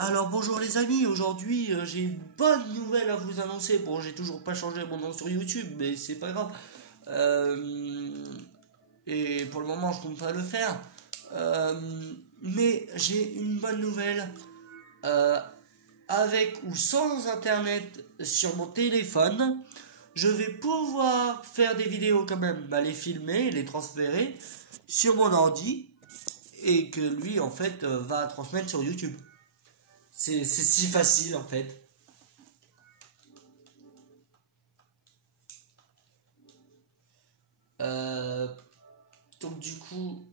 Alors bonjour les amis, aujourd'hui j'ai une bonne nouvelle à vous annoncer. Bon, j'ai toujours pas changé mon nom sur YouTube, mais c'est pas grave. Euh, et pour le moment, je compte pas le faire. Mais j'ai une bonne nouvelle. Euh, Avec ou sans internet sur mon téléphone, je vais pouvoir faire des vidéos quand même, les filmer, les transférer sur mon ordi et que lui en fait va transmettre sur YouTube. C'est si facile en fait. Euh, donc du coup,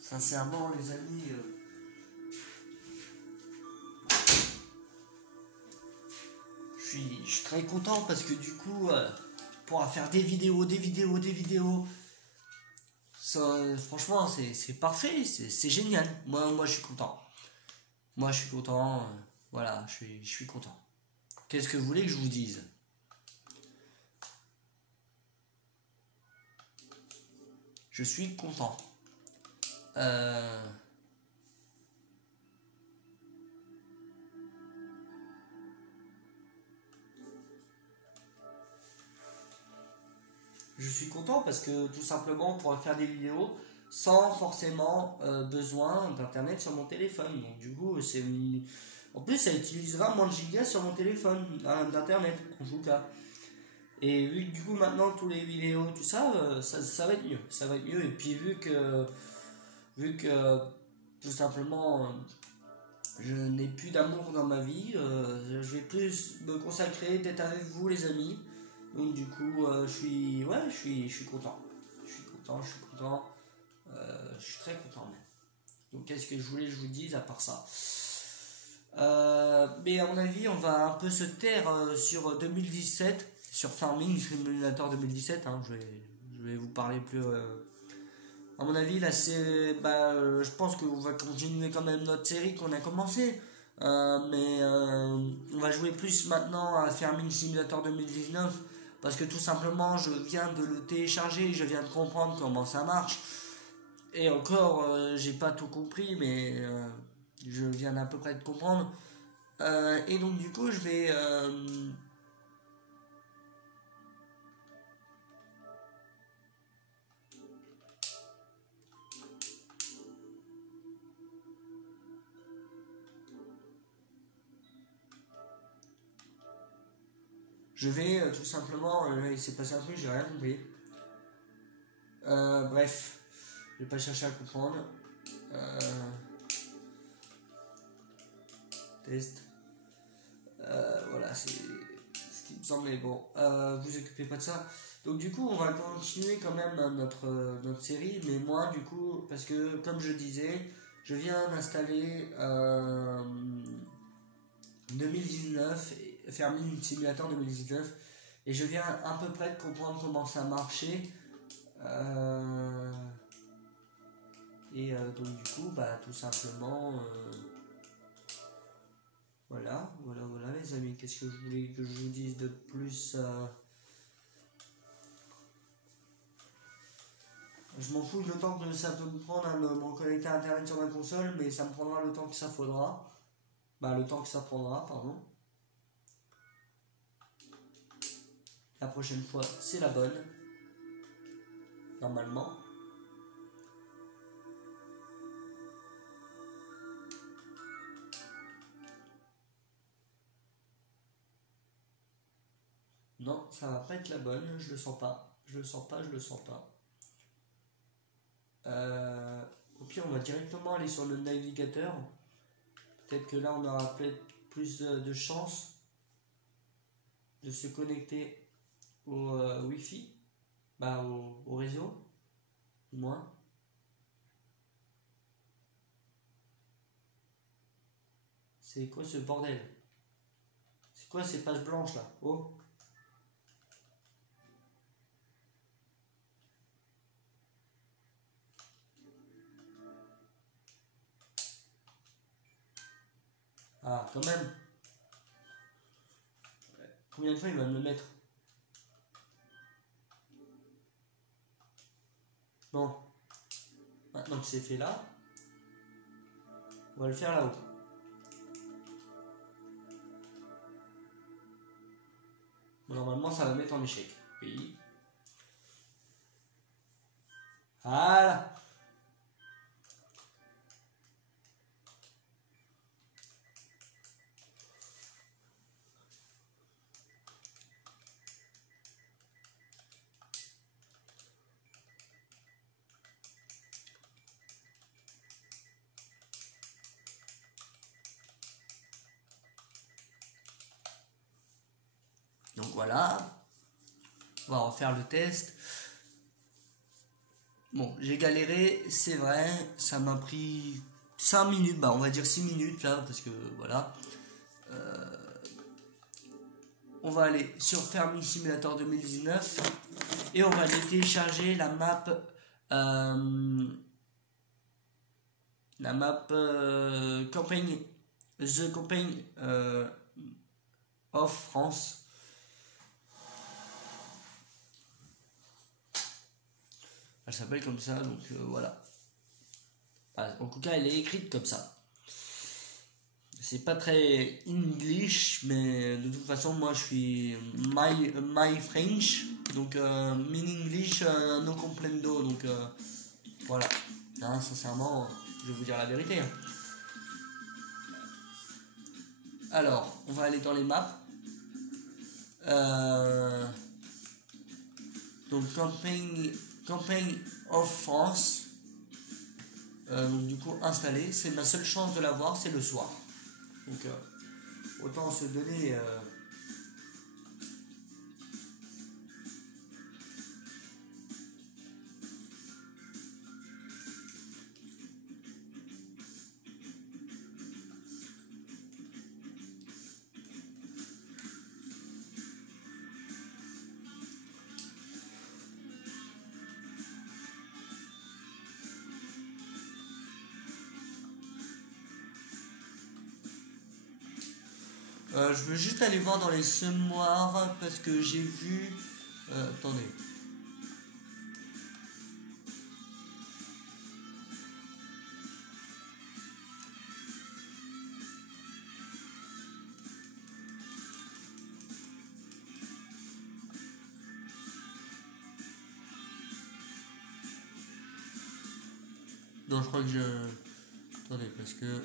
sincèrement les amis, je suis très content parce que du coup, on pourra faire des vidéos, des vidéos, des vidéos. Ça, franchement, c'est parfait, c'est génial. Moi, je suis content. Moi, je suis content. Voilà, je suis content. Qu'est-ce que vous voulez que je vous dise? Je suis content. Euh, Je suis content parce que tout simplement on pourra faire des vidéos sans forcément besoin d'internet sur mon téléphone. Donc du coup, en plus ça utilisera moins de gigas sur mon téléphone d'internet en tout cas. Et vu que du coup maintenant tous les vidéos, tout ça, ça va être mieux. Ça va être mieux. Et puis vu que tout simplement je n'ai plus d'amour dans ma vie, je vais plus me consacrer d'être avec vous les amis. Donc du coup, je suis content. Je suis content, je suis content. Je suis très content même. Donc qu'est-ce que je voulais que je vous dise à part ça? Mais à mon avis, on va un peu se taire sur 2017, sur Farming Simulator 2017. Hein, je vais vous parler plus. À mon avis, là, je pense qu'on va continuer quand même notre série qu'on a commencé. Mais on va jouer plus maintenant à Farming Simulator 2019 parce que tout simplement je viens de le télécharger, je viens de comprendre comment ça marche. Et encore, j'ai pas tout compris, mais je viens d'à peu près de comprendre. Et donc du coup, je vais tout simplement. Il s'est passé un truc, j'ai rien compris. Bref, je vais pas chercher à comprendre. Euh, Test. Voilà, c'est ce qui me semblait bon. Vous occupez pas de ça. Donc du coup, on va continuer quand même notre série, mais moi du coup, parce que comme je disais, je viens d'installer 2019, Farming Simulator 2019, et je viens à peu près de comprendre comment ça marchait. Euh, donc du coup, tout simplement, voilà les amis, qu'est-ce que je voulais que je vous dise de plus? Je m'en fous le temps que ça peut me prendre à me connecter à internet sur ma console, mais ça me prendra le temps que ça faudra. Le temps que ça prendra, pardon. La prochaine fois, c'est la bonne. Normalement. Non, ça va pas être la bonne, je le sens pas. Je le sens pas, je le sens pas. Au pire, on va directement aller sur le navigateur. Peut-être que là, on aura peut-être plus de chance de se connecter au Wi-Fi, au réseau, du moins. C'est quoi ce bordel? C'est quoi ces pages blanches là? Oh! Ah, quand même. Combien de fois il va me le mettre? Bon. Maintenant que c'est fait là, on va le faire là-haut. Bon, normalement, ça va mettre en échec. Oui. Voilà. Donc voilà. On va refaire le test. Bon, j'ai galéré, c'est vrai. Ça m'a pris 5 minutes. Bah, on va dire 6 minutes là, parce que voilà. On va aller sur Farming Simulator 2019 et on va aller télécharger la map campagne The Campaign of France. Elle s'appelle comme ça, donc voilà. En tout cas, elle est écrite comme ça. C'est pas très English, mais de toute façon, moi je suis my French, donc min English no comprendo, donc voilà. Hein, sincèrement, je vais vous dire la vérité. Hein. Alors, on va aller dans les maps. Donc, Campaign of France. Donc, du coup, installé. C'est ma seule chance de l'avoir, c'est le soir. Donc, autant se donner. Je veux juste aller voir dans les semoirs parce que j'ai vu. Attendez. Non, je crois que je. Attendez, parce que.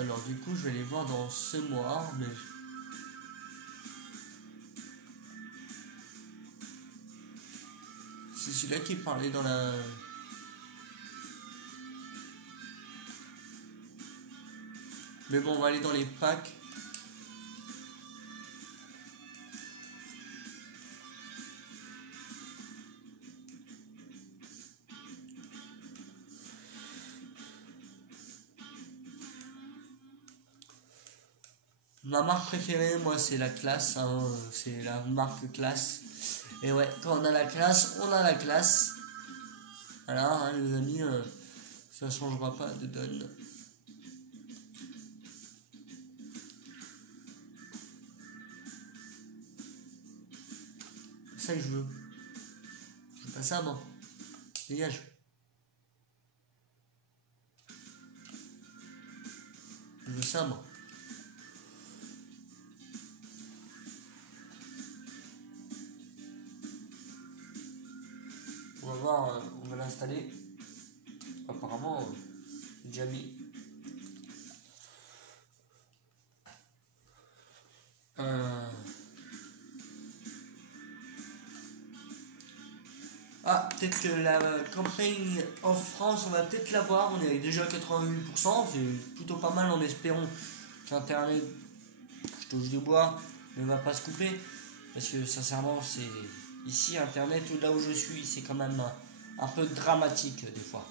Alors du coup je vais les voir dans semoir, mais c'est celui-là qui parlait dans la. Mais bon, on va aller dans les packs. Ma marque préférée, moi, c'est la classe. Hein, c'est la marque classe. Et ouais, quand on a la classe, on a la classe. Voilà, hein, les amis, ça changera pas de donne. C'est ça que je veux. Je veux pas ça, moi. Dégage. Je veux ça, moi. On va voir, on va l'installer. Apparemment, déjà mis. Ah, peut-être que la campagne en France, on va peut-être l'avoir. On est déjà à 88%. C'est plutôt pas mal en espérant qu'Internet, je touche du bois, ne va pas se couper. Parce que sincèrement, c'est ici internet, là où je suis, c'est quand même un peu dramatique des fois.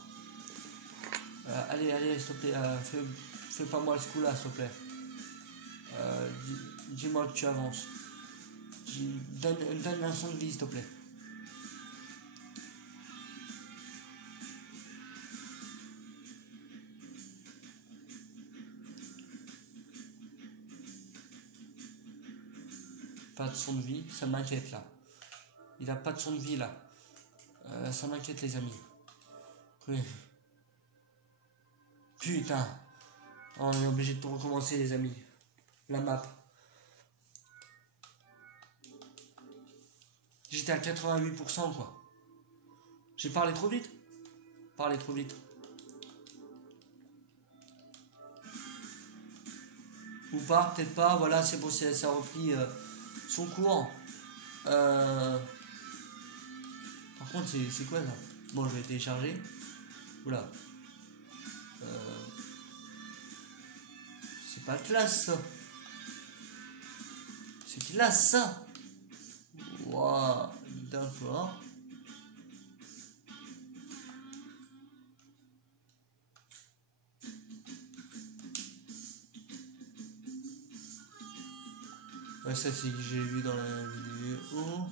Allez, s'il te plaît, fais pas moi ce coup là, s'il te plaît. Dis-moi que tu avances. Donne un son de vie, s'il te plaît. Pas de son de vie, ça m'inquiète là. Il a pas de son de vie là. Ça m'inquiète les amis. Oui. Putain. On est obligé de tout recommencer les amis. La map. J'étais à 88% quoi. J'ai parlé trop vite. Parlé trop vite. Ou pas, peut-être pas. Voilà, c'est bon, ça a repris son cours. Par contre, c'est quoi ça? Bon, je vais télécharger. Oula. C'est pas classe ça. C'est classe ça. Waouh, d'accord. Ouais, ça c'est que j'ai vu dans la vidéo.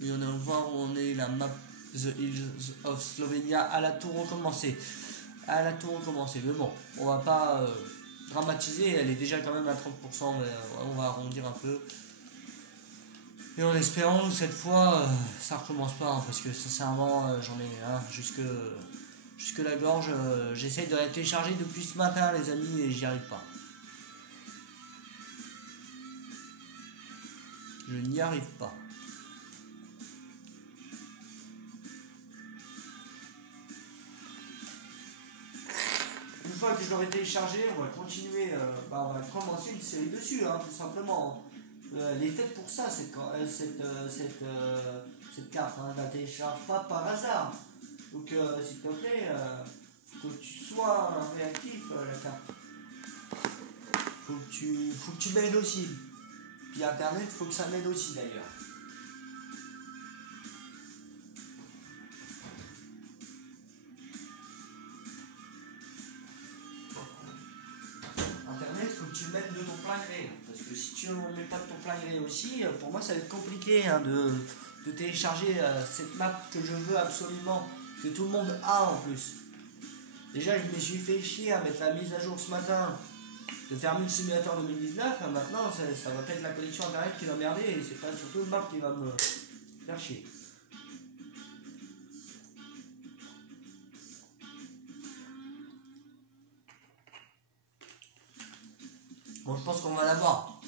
Et on va voir où on est la map The Hills of Slovenia à la tout recommencer. À la tout recommencer. Mais bon, on va pas dramatiser, elle est déjà quand même à 30%, mais on va arrondir un peu. Et en espérant que cette fois, ça recommence pas, hein, parce que sincèrement, j'en ai jusque la gorge. J'essaye de la télécharger depuis ce matin, les amis, et j'y arrive pas. Je n'y arrive pas. Une fois que je l'aurai téléchargé, on va continuer, on va commencer une série dessus, hein, tout simplement. Elle est faite pour ça, cette carte, hein, je la télécharge pas par hasard. Donc s'il te plaît, faut que tu sois réactif, la carte. Faut que tu m'aides aussi. Puis internet, faut que ça m'aide aussi d'ailleurs. Tu mets de ton plein gré, parce que si tu ne mets pas de ton plein gré aussi, pour moi ça va être compliqué hein, de télécharger cette map que je veux absolument, que tout le monde a en plus. Déjà je me suis fait chier à mettre la mise à jour ce matin de Farming Simulator 2019, maintenant ça va être la connexion internet qui va merder et c'est pas surtout le map qui va me faire chier. Bon, je pense qu'on va l'avoir.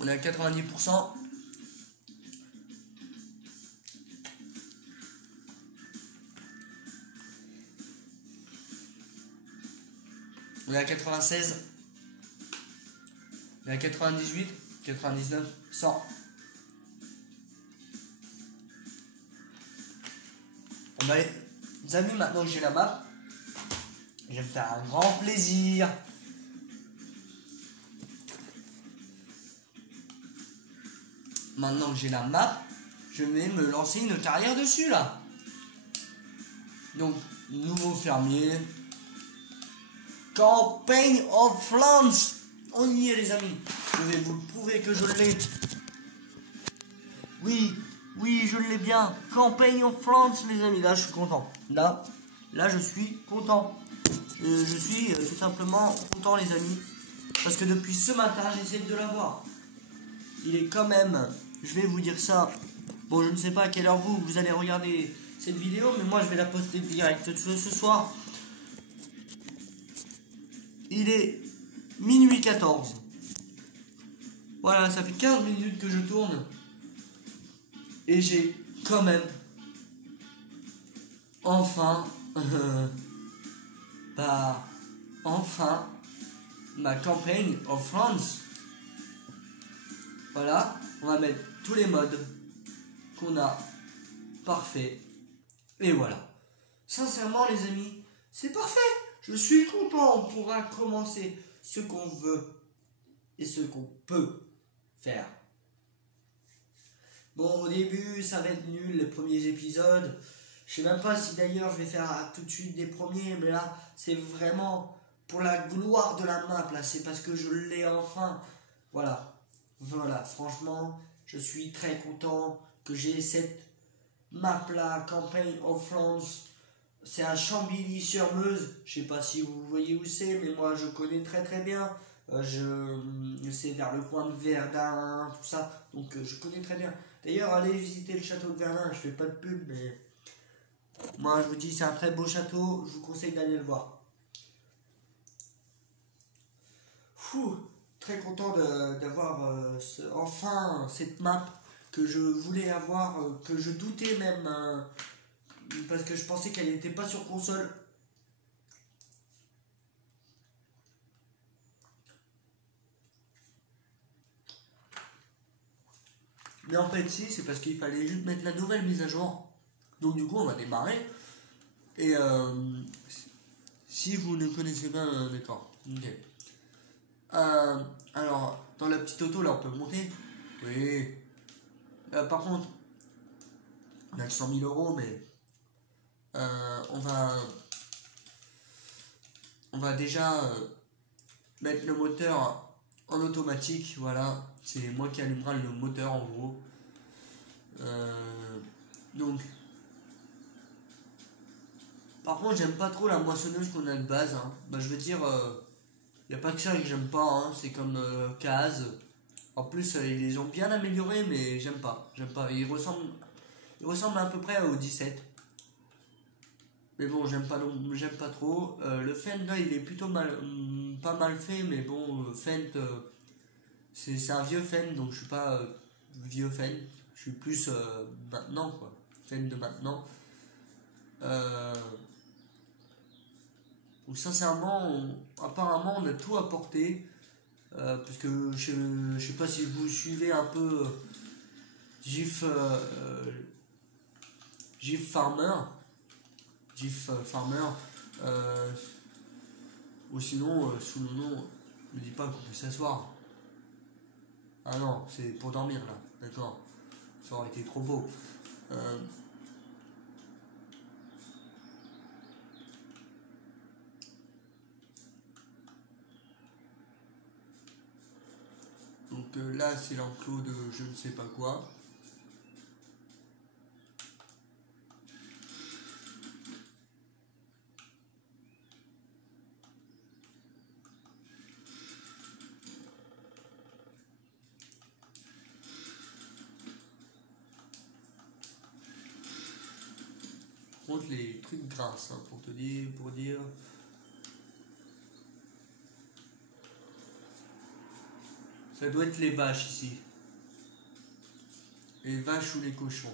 On est à 90%. On est à 96. On est à 98, 99, 100. On va aller. Les amis, maintenant que j'ai la map, je vais me faire un grand plaisir. Maintenant que j'ai la map, je vais me lancer une carrière dessus là. Donc, nouveau fermier. Campaign of Lands. On y est les amis. Je vais vous le prouver que je l'ai. Oui, je l'ai bien. Campaign of Lands les amis. Là, je suis content. Là, je suis content. Je suis tout simplement content les amis. Parce que depuis ce matin, j'essaie de l'avoir. Il est quand même, je vais vous dire ça. Bon, je ne sais pas à quelle heure vous allez regarder cette vidéo. Mais moi, je vais la poster direct ce soir. Il est minuit 14. Voilà, ça fait 15 minutes que je tourne. Et j'ai quand même enfin enfin ma campagne en France. Voilà, on va mettre tous les modes qu'on a. Parfait. Et voilà. Sincèrement les amis, c'est parfait. Je suis content. On pourra commencer ce qu'on veut et ce qu'on peut faire. Bon, au début, ça va être nul, les premiers épisodes. Je sais même pas si d'ailleurs je vais faire tout de suite des premiers, mais là, c'est vraiment pour la gloire de la map, là. C'est parce que je l'ai enfin. Voilà. Voilà, franchement, je suis très content que j'ai cette map là, Campaign of France. C'est à Chantilly-sur-Meuse. Je sais pas si vous voyez où c'est, mais moi je connais très très bien. C'est vers le coin de Verdun, tout ça. Donc je connais très bien. D'ailleurs, allez visiter le château de Verdun. Je fais pas de pub, mais moi je vous dis, c'est un très beau château. Je vous conseille d'aller le voir. Fou, très content d'avoir enfin cette map que je voulais avoir, que je doutais même. Parce que je pensais qu'elle n'était pas sur console. Mais en fait, si, c'est parce qu'il fallait juste mettre la nouvelle mise à jour. Donc, du coup, on va démarrer. Et si vous ne connaissez pas, d'accord. Ok. Alors, dans la petite auto, là, on peut monter. Oui. Par contre, on a que 100 000 euros, mais on va déjà mettre le moteur en automatique. Voilà, c'est moi qui allumera le moteur en gros. Donc, par contre, j'aime pas trop la moissonneuse qu'on a de base. Hein. Bah, je veux dire, y a pas que ça que j'aime pas. Hein. C'est comme Kaz. En plus, ils les ont bien améliorés, mais j'aime pas. J'aime pas. Ils ressemblent à peu près au 17. Mais bon, j'aime pas trop. Le Fend là, il est plutôt pas mal fait, mais bon, Fend, c'est un vieux Fend, donc je suis pas vieux Fend. Je suis plus maintenant, quoi. Fend de maintenant. Donc sincèrement, apparemment, on a tout apporté. Parce que je sais pas si vous suivez un peu GIF Farmer. GIF Farmer. Ou sinon, sous le nom, ne dis pas qu'on peut s'asseoir. Ah non, c'est pour dormir là, d'accord. Ça aurait été trop beau. Donc là, c'est l'enclos de je ne sais pas quoi. Par contre, les trucs grasses, hein, pour dire. Ça doit être les vaches ici. Les vaches ou les cochons.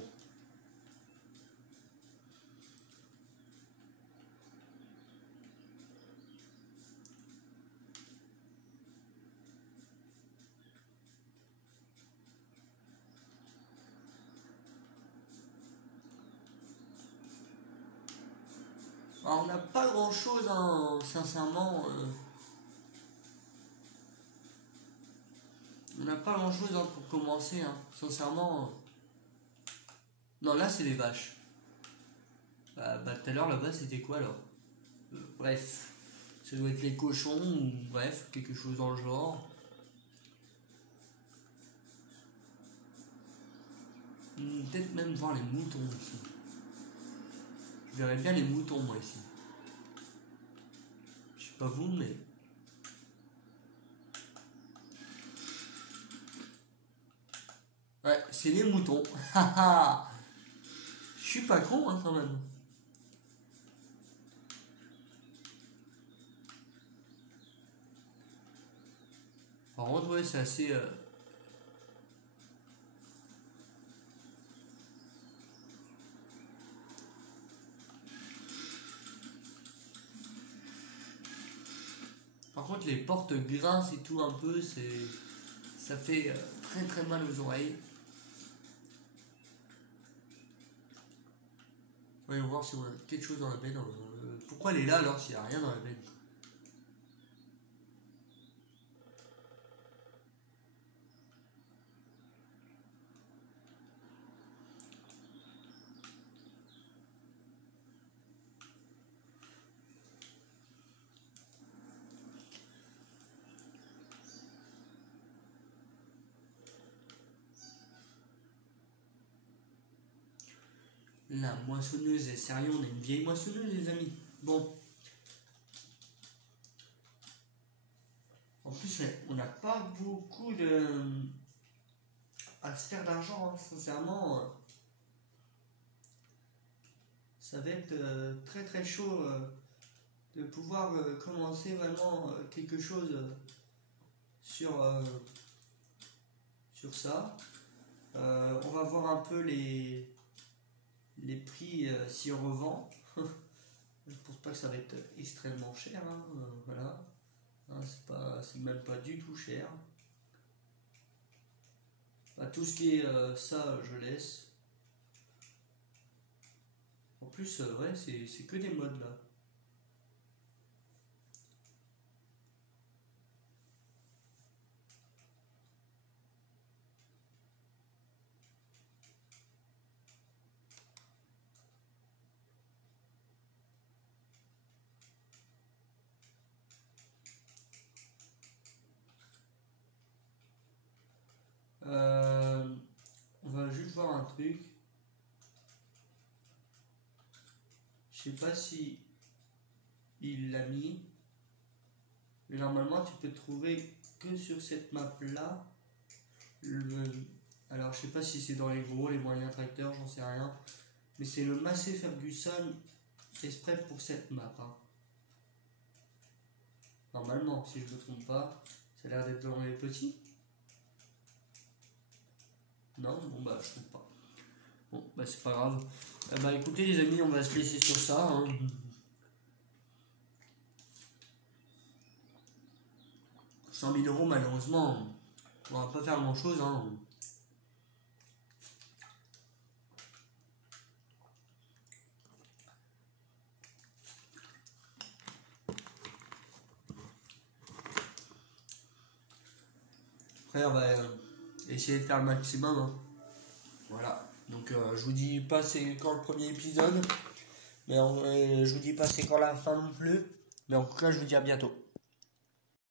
Alors, on n'a pas grand chose, hein, sincèrement. On n'a pas grand chose hein, pour commencer, hein, sincèrement. Non, là, c'est les vaches. Bah, tout à l'heure, là-bas, c'était quoi alors bref. Ça doit être les cochons, ou bref, quelque chose dans le genre. Peut-être même voir les moutons ici. Je verrais bien les moutons, moi, ici. Je sais pas vous, mais... Ouais, c'est les moutons. Je suis pas con, hein, quand même. Par contre, ouais, c'est assez. Par contre, les portes grincent et tout un peu, ça fait très très mal aux oreilles. Voyons voir si on a quelque chose dans la benne. Pourquoi elle est là alors s'il n'y a rien dans la benne? La moissonneuse est sérieux, on a une vieille moissonneuse les amis. Bon. En plus, on n'a pas beaucoup à se faire d'argent, hein. Sincèrement. Ça va être très très chaud de pouvoir commencer vraiment quelque chose sur ça. On va voir un peu les prix si on revend. Je pense pas que ça va être extrêmement cher, hein, voilà. Hein, c'est même pas du tout cher. Bah, tout ce qui est ça, je laisse. En plus, ouais, c'est que des modes là. On va juste voir un truc. Je sais pas si il l'a mis. Mais normalement, tu peux trouver que sur cette map là. Alors, je sais pas si c'est dans les gros, les moyens tracteurs, j'en sais rien. Mais c'est le Massey Ferguson exprès pour cette map. Hein. Normalement, si je ne me trompe pas, ça a l'air d'être dans les petits. Non, bon bah je trouve pas. Bon bah c'est pas grave. Bah écoutez les amis, on va se laisser sur ça. Hein. 100 000 euros malheureusement, on va pas faire grand chose. Hein. Après on va essayer de faire le maximum. Hein. Voilà. Donc je vous dis pas c'est quand le premier épisode. Mais je vous dis pas c'est quand la fin non plus. Mais en tout cas je vous dis à bientôt.